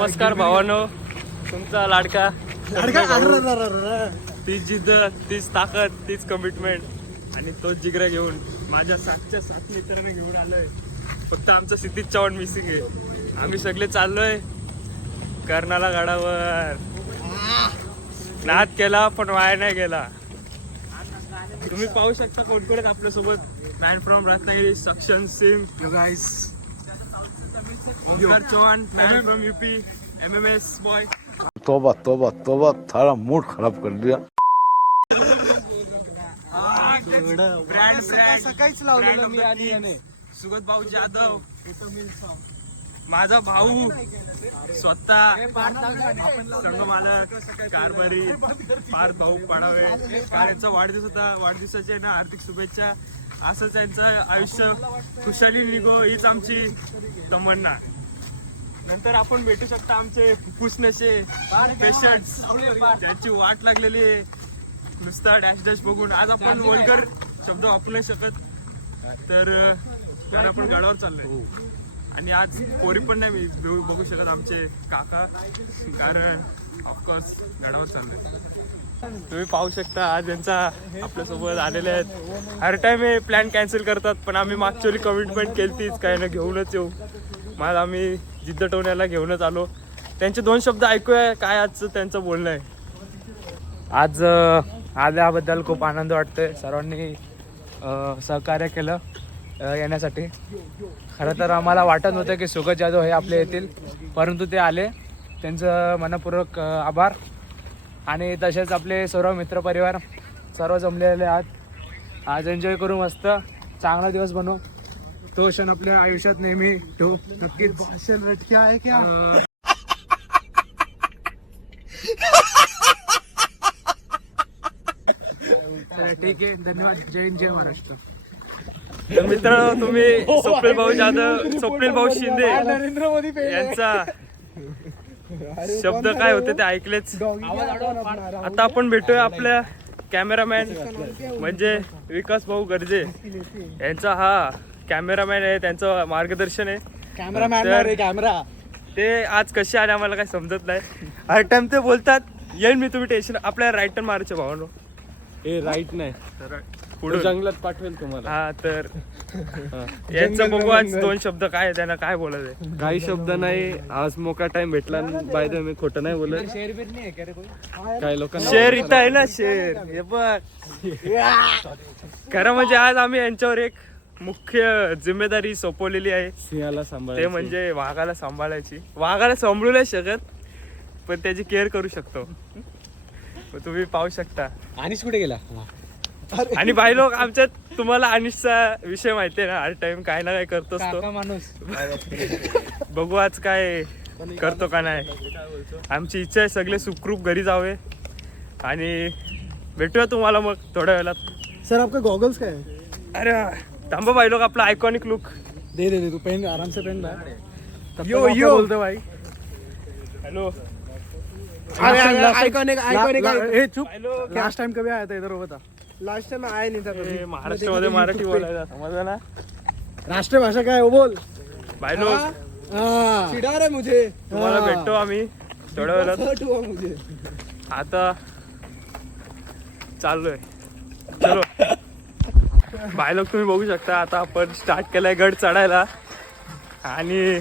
नमस्कार भावानो, तुमचा लाडका तीच जिद्द, तीच ताकद, तीच कमिटमेंट आणि तोच जिगरा घेऊन माझ्या 7 मित्रांना घेऊन आलोय. फक्त आमचं क्षितिज चव्हाण मिसिंग आहे. आम्ही सगळे चाललोय कर्नाला गडावर. नाद केला पण वाया नाही गेला. तुम्ही पाहू शकता कोण कोण आहेत आपल्यासोबत. Man from Ratnagiri, Saksham Singh guys, Omkar Chauhan, man from UP, MMS boy. तोबा तोबा तोबा, थारा मूड खराब कर दिया. ब्रँड सकाळीच लावलेलं मी आणि सुगत भाऊ जाधव, माझा भाऊ स्वतः संघ मालक कारभारी पार्थ भाऊ पाडावे. यांचा वाढदिवस होता. वाढदिवसाच्या ना हार्दिक शुभेच्छा. असंच यांचं आयुष्य खुशाली निघो हीच आमची तमन्ना. नंतर आपण भेटू शकता आमचे फुफ्फुसनेचे पेशंट्स, त्यांची वाट लागलेली आहे नुसता डॅश डॅश बघून. आज आपण वल्गर शब्द वापरू नाही शकत, तर आपण गडावर चाललोय. आणि आज पोरी पण नाही बघू शकत आमचे काका, कारण ऑफकोर्स गडावर चाललोय. तुम्ही पाहू शकता आज यांचा आपल्यासोबत आलेले आहेत. हर टाइम हे प्लॅन कॅन्सल करतात, पण आम्ही मागच्या वेळी कमिटमेंट केलतीच काय ना घेऊनच येऊ. मग आम्ही जिद्द टोण्याला घेऊनच आलो. त्यांचे 2 शब्द ऐकूया काय आजचं त्यांचं बोलणं आहे. आज आल्याबद्दल खूप आनंद वाटतोय. सर्वांनी सहकार्य केलं येण्यासाठी. खरं तर आम्हाला वाटत नव्हतं की सुगत जाधव हे आपले येतील, परंतु ते आले. त्यांचं मनपूर्वक आभार. आणि तसेच आपले सर्व मित्रपरिवार सर्व जमलेले आहेत. आज एन्जॉय करू, मस्त चांगला दिवस बनवू. तो क्षण आपल्या आयुष्यात नेहमी ठेवू. नक्कीच. भाषण रटके आहे क्या? ठीक आहे, धन्यवाद. जय हिंद, जय महाराष्ट्र. तर मित्रांनो, तुम्ही स्वप्नील भाऊ जाधव, स्वप्नील भाऊ शिंदे यांचा शब्द काय होते ते ऐकलेच. आता आपण भेटूया आपल्या कॅमेरामॅन म्हणजे विकास भाऊ गर्जे यांचा. हा कॅमेरामॅन आहे, त्यांचं मार्गदर्शन आहे. कॅमेरा ते आज कसे आले आम्हाला काही समजत नाही. हर टाइम ते बोलतात येईल मी, तुम्ही टेन्शन. आपल्या राईट टर्न मारायचे भावानो. हे राईट नाही, पुढे जंगलात पाठवेल तुम्हाला. हा तर यांचं बघू आज 2 शब्द काय आहे, त्यांना काय बोलायचंय. काही शब्द नाही. आज मोका टाइम भेटला. बाय द वे, मी खोटं नाही बोलत. काही लोकांना शेर इथं आहे ना, शेर हे बघ. खरं म्हणजे आज आम्ही यांच्यावर एक मुख्य जिम्मेदारी सोपवलेली आहे. सिंहाला सांभाळ, ते म्हणजे वाघाला सांभाळायची. वाघाला सांभाळू नाही शकत, पण त्याची केअर करू शकतो. तुम्ही पाहू शकता. अनिश कुठे गेला? आणि बाई लोक आमच्यात, तुम्हाला अनिशचा विषय माहिती आहे ना, हर टाइम काय ना काय करतोच तो माणूस. बघू आज काय करतो का नाही. आमची इच्छा आहे सगळे सुखरूप घरी जावे. आणि भेटूया तुम्हाला मग थोड्या वेळात. सर आपका गॉगल्स काय है? अरे थांबा बाई लोक, आपला आयकॉनिक लुक दे दे दे, तू पहन, आराम से पहन रहा है. यो यो बोलतो भाई. हॅलो आइकॉनिक ए चुप. हॅलो, लास्ट टाइम कभी आया था इधर, वो बता. लास्ट टाइम आया नहीं था कभी. महाराष्ट्रामध्ये मराठी बोलायला समजलं ना. राष्ट्रीय भाषा काय है वो बोल. बाई लोक चिढ़ा रहा है मुझे. तुम्हाला भेटतो आम्ही थोड्या वेळात. हर्ट हुआ मुझे. आता चाललोय. चलो बाय लोक, तुम्ही बघू शकता आता आपण स्टार्ट केलाय गड चढायला. आणि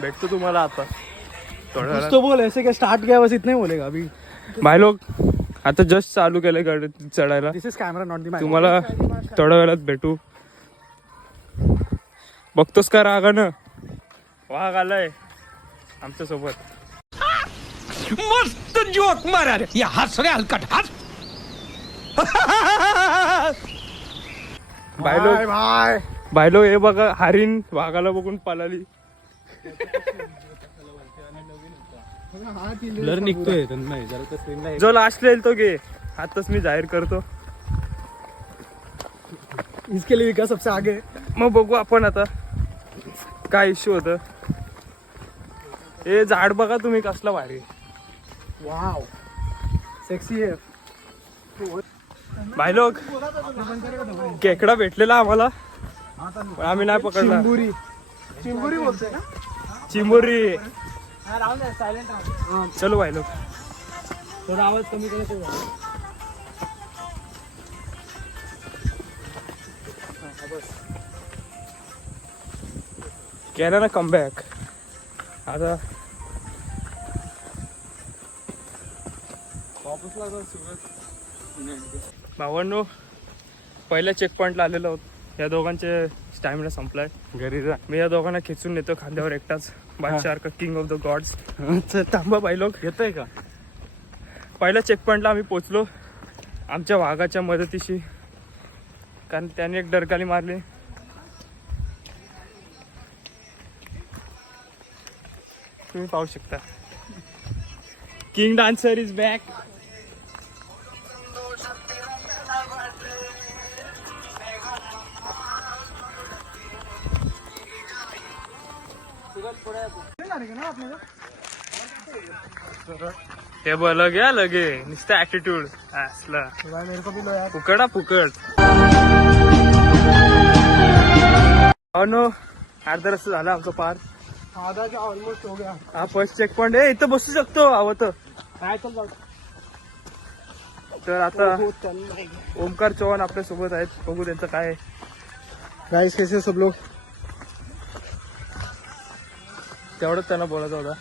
भेटतो तुम्हाला आता थोड्या कुछ तो बोल, ऐसे क्या स्टार्ट किया बस इतना ही बोलेगा अभी. बाय लोक, आता जस्ट चालू केलंय गड चढायला. This is camera not the mic. तुम्हाला थोड्या वेळात भेटू. बघतोस का रागानं? वाघ आलाय आमच्या सोबत. मस्त जोक मारा रे, या हस रे हलकट हस. बायलो हे बघा, हरिण वाघाला बघून पळाली. ब्लर निघतोय नाही जरा, तर स्क्रीनला जो लास्ट येईल तो घे. आताच मी जाहीर करतो. इसके लिए विकास सबसे आगे. मग बघू आपण आता काय इश्यू होतं. हे झाड बघा तुम्ही कसलं भारी. वाव, सेक्सी है. भाई लोक, खेकडा भेटलेला आम्हाला, पण आम्ही नाही पकडला. चिंबुरी. चिंबोरी बोलतोय ना? चिंबोरी. सायलेंट राहा. चलो भाई लोग. थोडा आवाज कमी केला तर केला ना कमबॅक. आता वापस लागला सुगत. भावांनो, पहिल्या चेक पॉईंटला आलेलो आहोत. या दोघांचे स्टॅमिना संपलाय. घरी जा. मी या दोघांना खेचून नेतो खांद्यावर एकटाच. बादशाह किंग ऑफ द गॉड्स. थांबा भाई लोग. येतोय का? पहिल्या चेक पॉईंटला आम्ही पोचलो आमच्या वाघाच्या मदतीशी, कारण त्याने एक डरकाली मारली. तुम्ही पाहू शकता. King dancer is back. ते बोल घ्या लगे नुसतं ऍटिट्यूड असला फुकडा फुकट. अर्धा रस्ता झाला आमचा पार. आधा ऑलमोस्ट हो गया. हा फर्स्ट चेक पॉइंट आहे. इथं बसू शकतो हवं तर. काय चल जाऊ. तर आता ओमकार चव्हाण आपल्या सोबत आहेत. बघू त्यांचं काय आहे. गाइस कैसे सब लोग? तेवढंच त्यांना बोलायचं होता.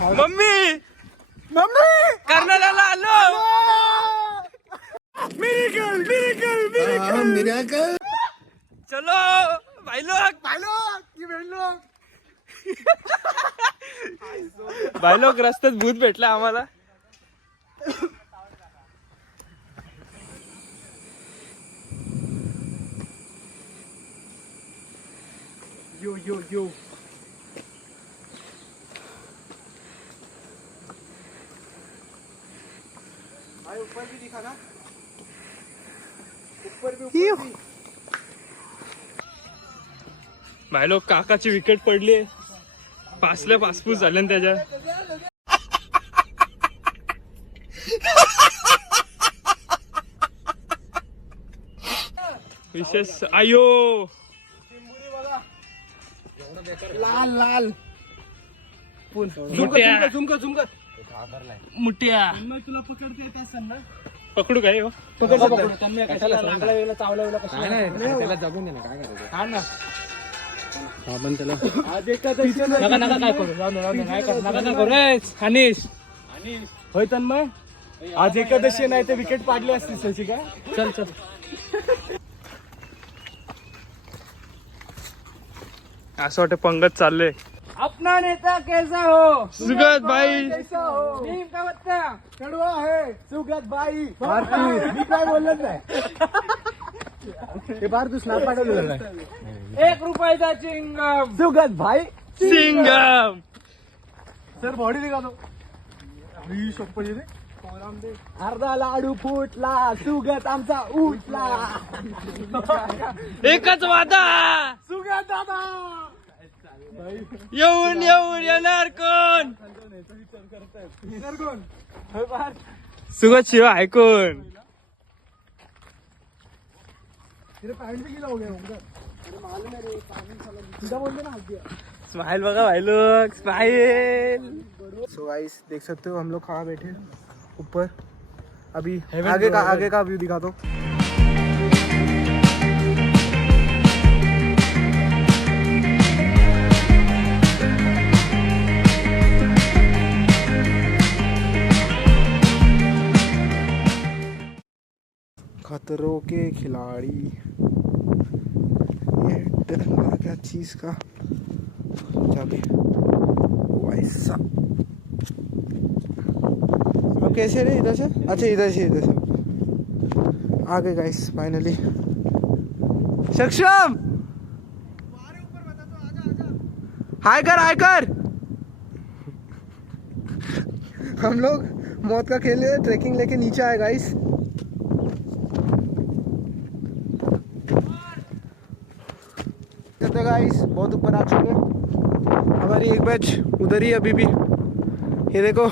मम्मी मम्मी कर्नाटकला आलो. Miracle miracle miracle. चलो भाई लोग भाई लोग रस्त्यात भूत भेटला आम्हाला. यो यो यो. भाई ऊपर भी दिखा ना. ऊपर भी. भाई लोग काकाची विकेट पडली. पासल्या पासपूस झाले ना त्याच्या. विशेष आयो लाल लाल. मुठ्या मुठ्या मैं तुला पकडते येत असेल ना. पकडू काय हो? लागला वेळेला चावला वेळेला कसं त्याला जगून दे ना. काय करायचं हा ना. आपण त्याला आज एकादशी नका नका काय करू. जाऊ दे काय कर नका काय करू. अनिश होय तन्मय, आज एकादशी नाही तर विकेट पाडली असती त्याची. काय चल चल. असं वाटतं पंगत चालले. अपना नेता कैसा हो? सुगत भाई कैसा हो? नीम का पत्ता कड़वा है. सुगत भाई भारती. मी काय बोलत नाही. हे बार तू स्नॅप पाठवलेलं नाही. 1 रुपयाचा चिंगम. सुगत भाई सिंगम. सर बॉडी दिखा दो. अर्धा लाडू फुटला. सुगत आमचा उठला. एकच वादा. सुगत दादा येऊन येऊन येणार कोण? सुगत शिव ऐकून. स्माइल बघा भाई लोग. स्माइल. सो गाइस देख सकते हो हम लोग कहाँ बैठे ऊपर. अभी आगे का व्यू दिखा दो. खतरों के खिलाड़ी. ये डर क्या चीज का चाबी वैसा. अब कैसे रे इधर से. अच्छा इधर से आ गए गाइस फाइनली. सक्षम हाय कर. हम लोग मौत का खेले ट्रैकिंग लेके नीचे आए गाइस. गाइस बहुत ऊपर आ चुके. हमारी एक बैच उधर ही अभी भी. ये देखो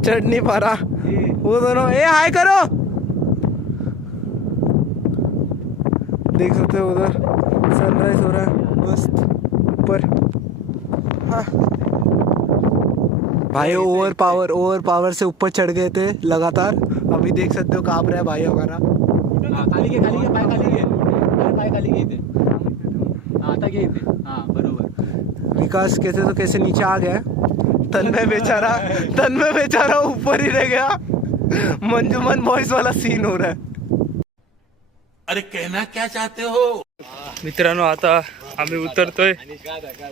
चढ़ नहीं पा रहा. वो दोनों हाय करो. देख सकते हो उधर सनराइज हो रहा है मस्त ऊपर. भाई ओवर पावर से ऊपर चढ़ गए थे लगातार। अभी देख सकते हो कांप रहा है भाई हमारा। खाली घे पाय खाली घे इथे आता घे इथे बरोबर। विकास कैसे तो कैसे नीचे आ गया। तन्मय बेचारा ऊपर ही रह गया। मंजूमन बॉयज वाला सीन हो रहा है। अरे कहना क्या चाहते हो? मित्रांनो आता आम्ही उतरतोय,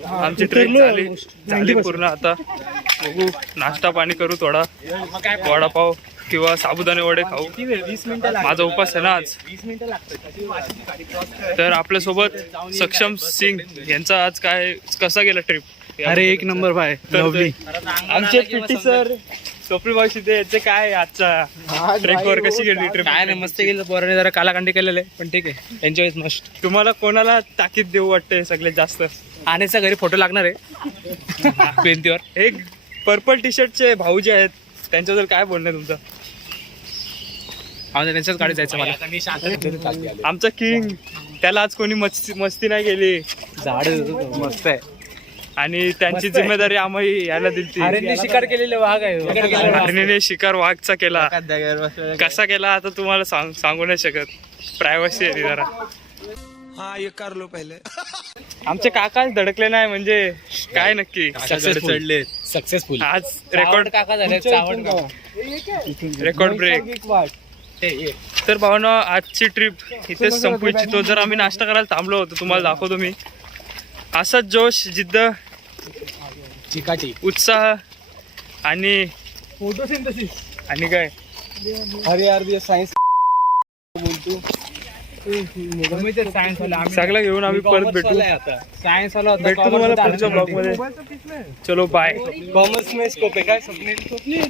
आमची ट्रेन झाली पूर्ण। आता बघू, नाश्ता पाणी करू, थोडा वडापाव किंवा साबुदाणे वडे खाऊ। माझा उपास आहे ना आज। तर आपल्यासोबत सक्षम सिंग यांचा आज काय कसा गेला ट्रिप? अरे एक नंबर भाई, आमचे पीटी सर स्वप्नील भाई शिंदे यांचे काय आजचा ट्रेकवर कशी गेली ट्रिप? काय नाही, मस्त गेलं. पोराने जरा कालाकांडी केलेले, पण ठीक आहे, एन्जॉय मस्ट. तुम्हाला कोणाला ताकीद देऊ वाटते सगळ्यात जास्त? आनेचा घरी फोटो लागणार आहे पेंतीवर. एक पर्पल टी शर्टचे भाऊ जे आहेत त्यांच्याबद्दल काय बोलणं तुमचं? आमच्या त्यांच्याच गाडी जायचं मला. आमचा किंग, त्याला आज कोणी मस्ती नाही केली. झाड मस्त आहे आणि त्यांची जिम्मेदारी आम्ही यायला दिली. शिकार केलेले वाघ आहे. हरणीने शिकार वाघचा केला. कसा केला आता तुम्हाला सांगू नाही शकत, प्रायव्हसी आहे जरा. हाँ ये कर लो पहले. आमचे काकाच धडकले नाही म्हणजे काय नक्की चढले. सक्सेसफुल. आज रेकॉर्ड रेकॉर्ड ब्रेक. तर भावना आजची ट्रिप इथेच संपू इच्छितो. जर आम्ही नाश्ता करायला थांबलो होतो, तुम्हाला दाखवतो मी. असाच जोश, जिद्द, उत्साह आणि आणि काय अरे यार सायन्स बोलतो. सगळं घेऊन आम्ही परत भेटू. सायन्स वाला भेटतो तुम्हाला पुढच्या ब्लॉग मध्ये. चलो बाय. कॉमर्स में स्कोप है काय स्वप्नील?